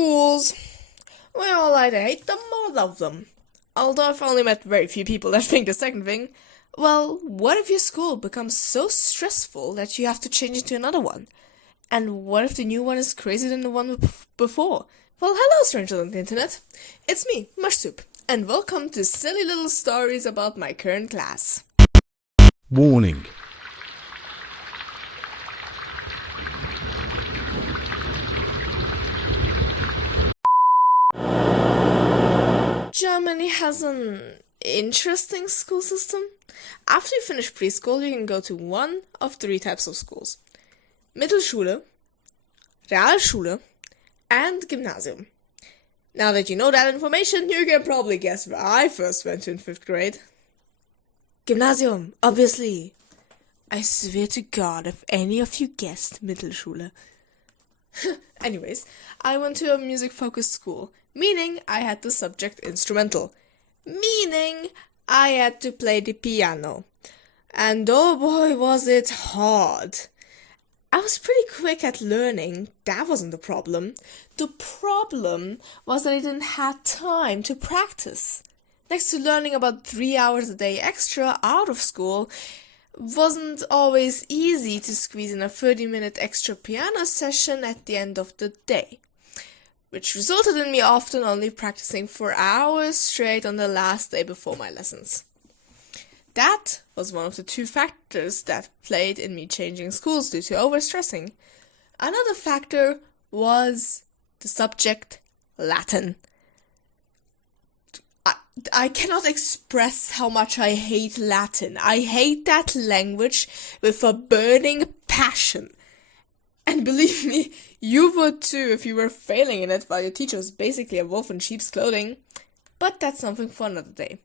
Schools. We all either hate them or love them. Although I've only met very few people that think the second thing. Well, what if your school becomes so stressful that you have to change it to another one? And what if the new one is crazier than the one before? Well, hello, strangers on the internet. It's me, µᵗᵗ, and welcome to silly little stories about my current class. Warning. Germany has an interesting school system. After you finish preschool, you can go to one of three types of schools: Mittelschule, Realschule, and Gymnasium. Now that you know that information, you can probably guess where I first went to in 5th grade. Gymnasium, obviously. I swear to God if any of you guessed Mittelschule. Anyways, I went to a music-focused school, meaning I had the subject instrumental, meaning I had to play the piano. And oh boy, was it hard. I was pretty quick at learning. That wasn't the problem. The problem was that I didn't have time to practice. Next to learning about 3 hours a day extra out of school, wasn't always easy to squeeze in a 30-minute extra piano session at the end of the day, which resulted in me often only practicing for hours straight on the last day before my lessons. That was one of the 2 factors that played in me changing schools due to overstressing. Another factor was the subject Latin. I cannot express how much I hate Latin. I hate that language with a burning passion. And believe me, you would too if you were failing in it while your teacher was basically a wolf in sheep's clothing. But that's something for another day.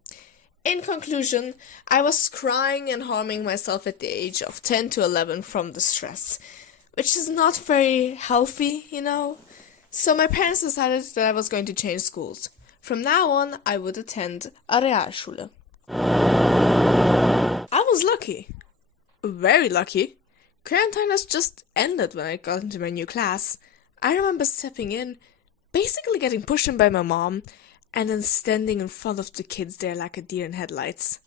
In conclusion, I was crying and harming myself at the age of 10 to 11 from the stress, which is not very healthy, you know. So my parents decided that I was going to change schools. From now on, I would attend a Realschule. I was lucky. Very lucky. Quarantine has just ended when I got into my new class. I remember stepping in, basically getting pushed in by my mom, and then standing in front of the kids there like a deer in headlights.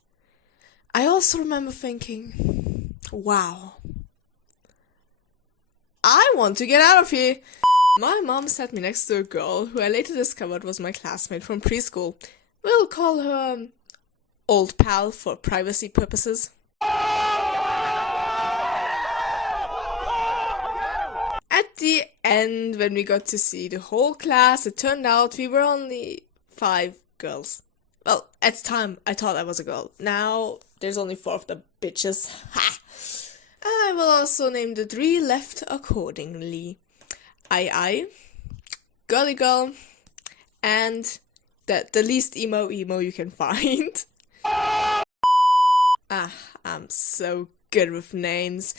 I also remember thinking, wow, I want to get out of here. My mom sat me next to a girl who I later discovered was my classmate from preschool. We'll call her old pal for privacy purposes. At the end, when we got to see the whole class, it turned out we were only 5 girls. Well, at the time, I thought I was a girl. Now, there's only 4 of the bitches. Ha! I will also name the 3 left accordingly. 𝐬𝐽, girly girl, and the least emo you can find. I'm so good with names.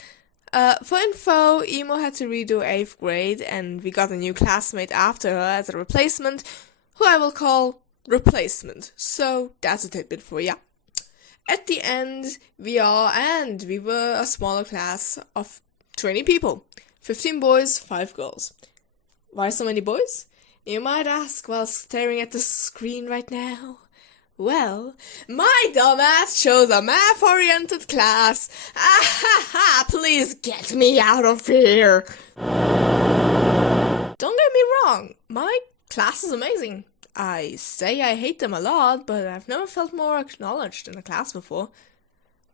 For info, emo had to redo 8th grade, and we got a new classmate after her as a replacement, who I will call Replacement. So that's a tidbit for ya. At the end, we were a smaller class of 20 people. 15 boys, 5 girls. Why so many boys? You might ask while staring at the screen right now. Well, my dumbass chose a math-oriented class. Please get me out of here. Don't get me wrong, my class is amazing. I say I hate them a lot, but I've never felt more acknowledged in a class before.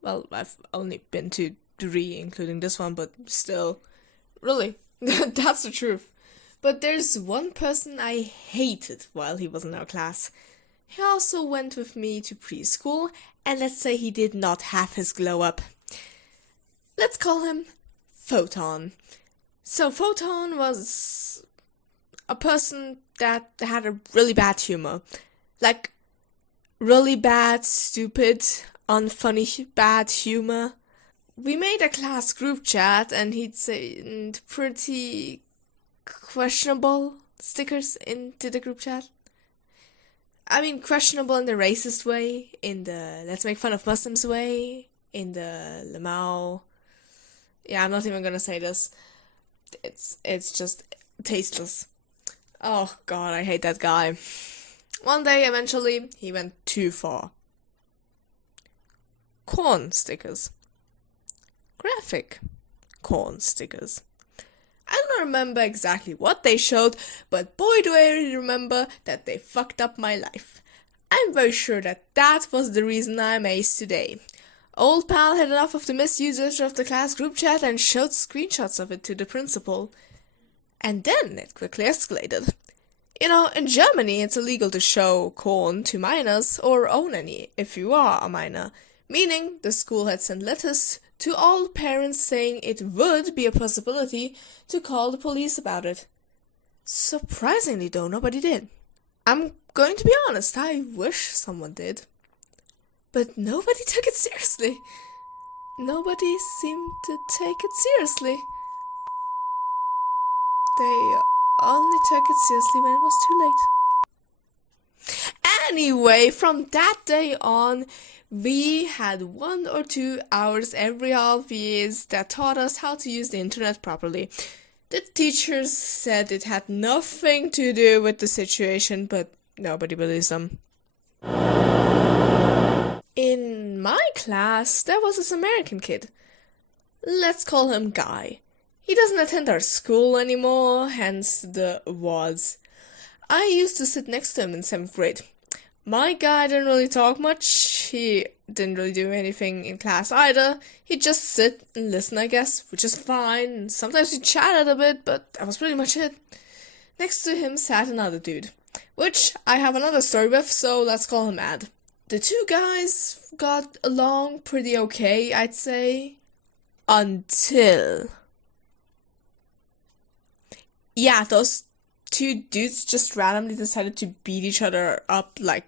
Well, I've only been to 3, including this one, but still. Really, that's the truth. But there's one person I hated while he was in our class. He also went with me to preschool, and let's say he did not have his glow up. Let's call him Photon. So Photon was a person that had a really bad humor. Like, really bad, stupid, unfunny, bad humor. We made a class group chat, and he'd send pretty questionable stickers into the group chat. I mean, questionable in the racist way, in the let's make fun of Muslims way, in the lemao. Yeah, I'm not even gonna say this. It's just tasteless. Oh god, I hate that guy. One day, eventually, he went too far. Corn stickers. Graphic corn stickers. I don't remember exactly what they showed, but boy do I really remember that they fucked up my life. I'm very sure that was the reason I'm ace today. Old pal had enough of the misusage of the class group chat and showed screenshots of it to the principal. And then it quickly escalated. You know, in Germany it's illegal to show corn to minors or own any if you are a minor, meaning the school had sent letters to all parents saying it would be a possibility to call the police about it. Surprisingly though, nobody did. I'm going to be honest, I wish someone did. But nobody took it seriously. Nobody seemed to take it seriously. They only took it seriously when it was too late. Anyway, from that day on, we had 1 or 2 hours every half years that taught us how to use the internet properly. The teachers said it had nothing to do with the situation, but nobody believes them. In my class, there was this American kid. Let's call him Guy. He doesn't attend our school anymore, hence the was. I used to sit next to him in 7th grade. My guy didn't really talk much. He didn't really do anything in class either. He'd just sit and listen, I guess, which is fine. Sometimes we chatted a bit, but that was pretty much it. Next to him sat another dude, which I have another story with, so let's call him Ad. The two guys got along pretty okay, I'd say, until... Yeah, those two dudes just randomly decided to beat each other up like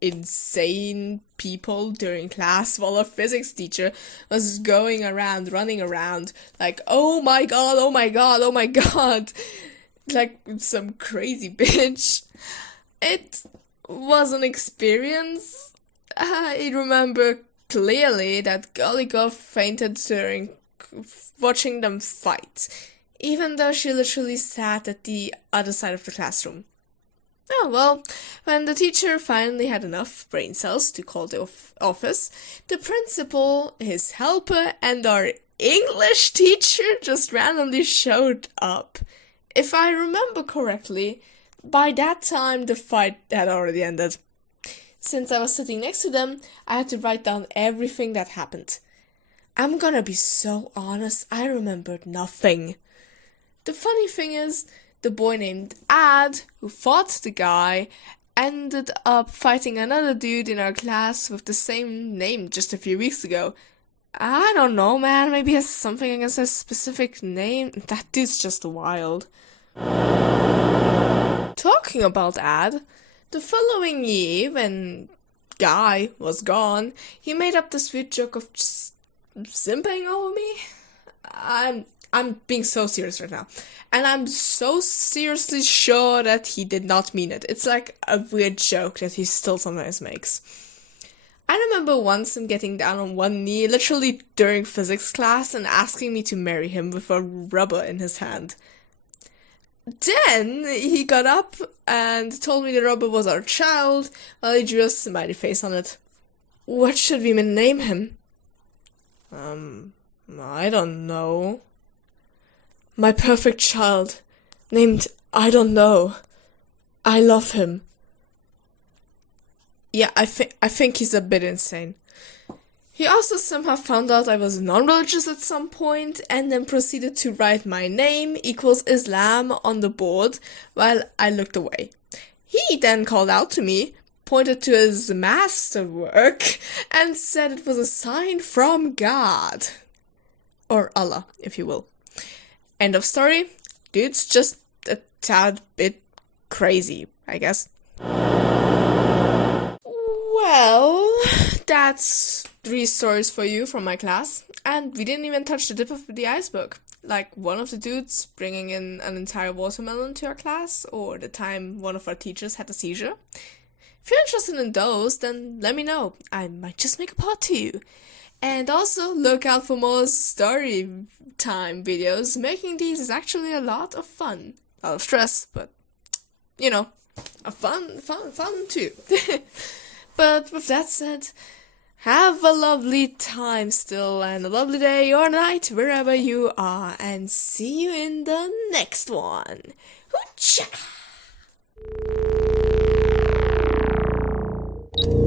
insane people during class while our physics teacher was going around, running around, like, oh my god, oh my god, oh my god, like some crazy bitch. It was an experience. I remember clearly that Golly Girl fainted during watching them fight, even though she literally sat at the other side of the classroom. Oh well, when the teacher finally had enough brain cells to call the office, the principal, his helper, and our English teacher just randomly showed up. If I remember correctly, by that time the fight had already ended. Since I was sitting next to them, I had to write down everything that happened. I'm gonna be so honest, I remembered nothing. The funny thing is, the boy named Ad, who fought the guy, ended up fighting another dude in our class with the same name just a few weeks ago. I don't know, man, maybe he has something against a specific name. That dude's just wild. Talking about Ad, the following year, when Guy was gone, he made up the sweet joke of just simping over me. I'm being so serious right now. And I'm so seriously sure that he did not mean it. It's like a weird joke that he still sometimes makes. I remember once him getting down on one knee, literally during physics class, and asking me to marry him with a rubber in his hand. Then he got up and told me the rubber was our child, while he drew a smiley face on it. What should we name him? I don't know. My perfect child, named I don't know. I love him. Yeah, I think he's a bit insane. He also somehow found out I was non-religious at some point, and then proceeded to write my name equals Islam on the board while I looked away. He then called out to me, pointed to his masterwork, and said it was a sign from God. Or Allah, if you will. End of story. Dude's just a tad bit crazy, I guess. Well, that's 3 stories for you from my class, and we didn't even touch the tip of the iceberg. Like one of the dudes bringing in an entire watermelon to our class, or the time one of our teachers had a seizure. If you're interested in those, then let me know. I might just make a part 2. And also look out for more story time videos. Making these is actually a lot of fun. A lot of stress, but you know, a fun too. But with that said, have a lovely time still, and a lovely day or night wherever you are, and see you in the next one. 𝐴𝐻𝑒𝐶𝐻𝑒𝐒𝐒